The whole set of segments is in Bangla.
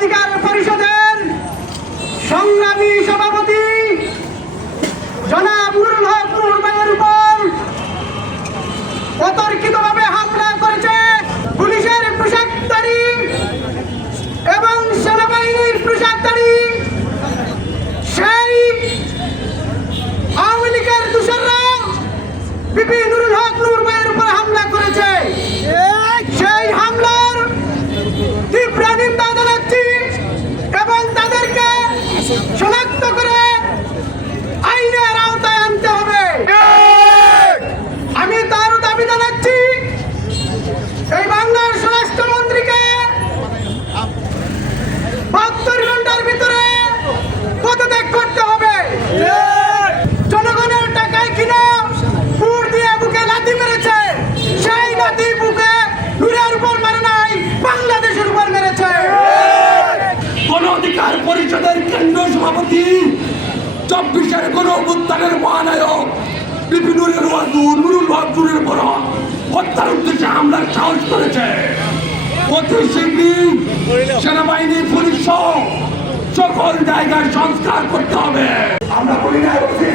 অধিকার পরিষদের সংগ্রামী সভাপতি জনাব নুরুল হক নুরুল উপর হামলা করেছে পুলিশের পোশাকধারী এবং সেনাবাহিনীর পোশাকধারী সেই আওয়ামী লীগের দূষণরা মহানায়ক বিপিনুরের নুরুল উপর হত্যার উদ্দেশ্যে হামলার সাহস করেছে। অতি শীঘ্রই সেনাবাহিনী, পুলিশ সকল জায়গায় সংস্কার করতে হবে। আমরা বলি নাই ওসি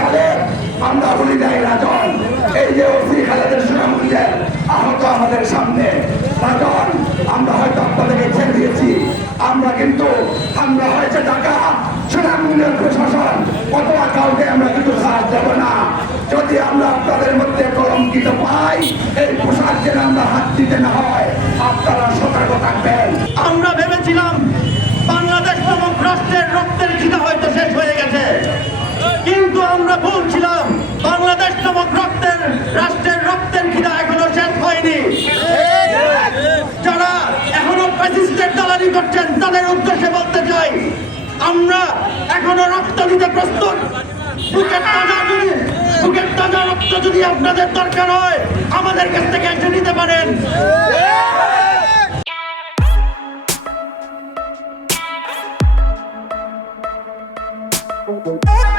আমরা বলি নাই রাজন। এই যে ওসি খালেদের সুনামুল্যে আহত আমাদের সামনে। রাজন, আমরা হয়তো আপনাদেরকে ছেড়ে দিয়েছি। আমরা কিন্তু, আমরা হয়েছে টাকা সুনামুল্যের প্রশাসন অথবা কাউকে আমরা কিন্তু সাহায্য দেবো না যদি আমরা আপনাদের মধ্যে কলঙ্কিত পাই, এই পোশাক যেন আমরা হাত দিতে না হয়, আপনারা সতর্ক থাকবেন। আমরা ভেবেছিলাম বাংলাদেশ নামক রাষ্ট্রের রক্তের খিদা হয়তো শেষ হয়ে গেছে। কিন্তু আমরা ভুল ছিলাম। বাংলাদেশ নামক রক্তের, রাষ্ট্রের রক্তের খিদা এখনও শেষ হয়নি। যারা এখনও প্যাসিস্টের দালালি করছেন, তাদের উদ্দেশ্যে বলতে চাই, আমরা এখনও রক্ত দিতে প্রস্তুত। বুকের রক্ত যদি আপনাদের দরকার হয় আমাদের কাছ থেকে এসে নিতে পারেন। Oh, oh,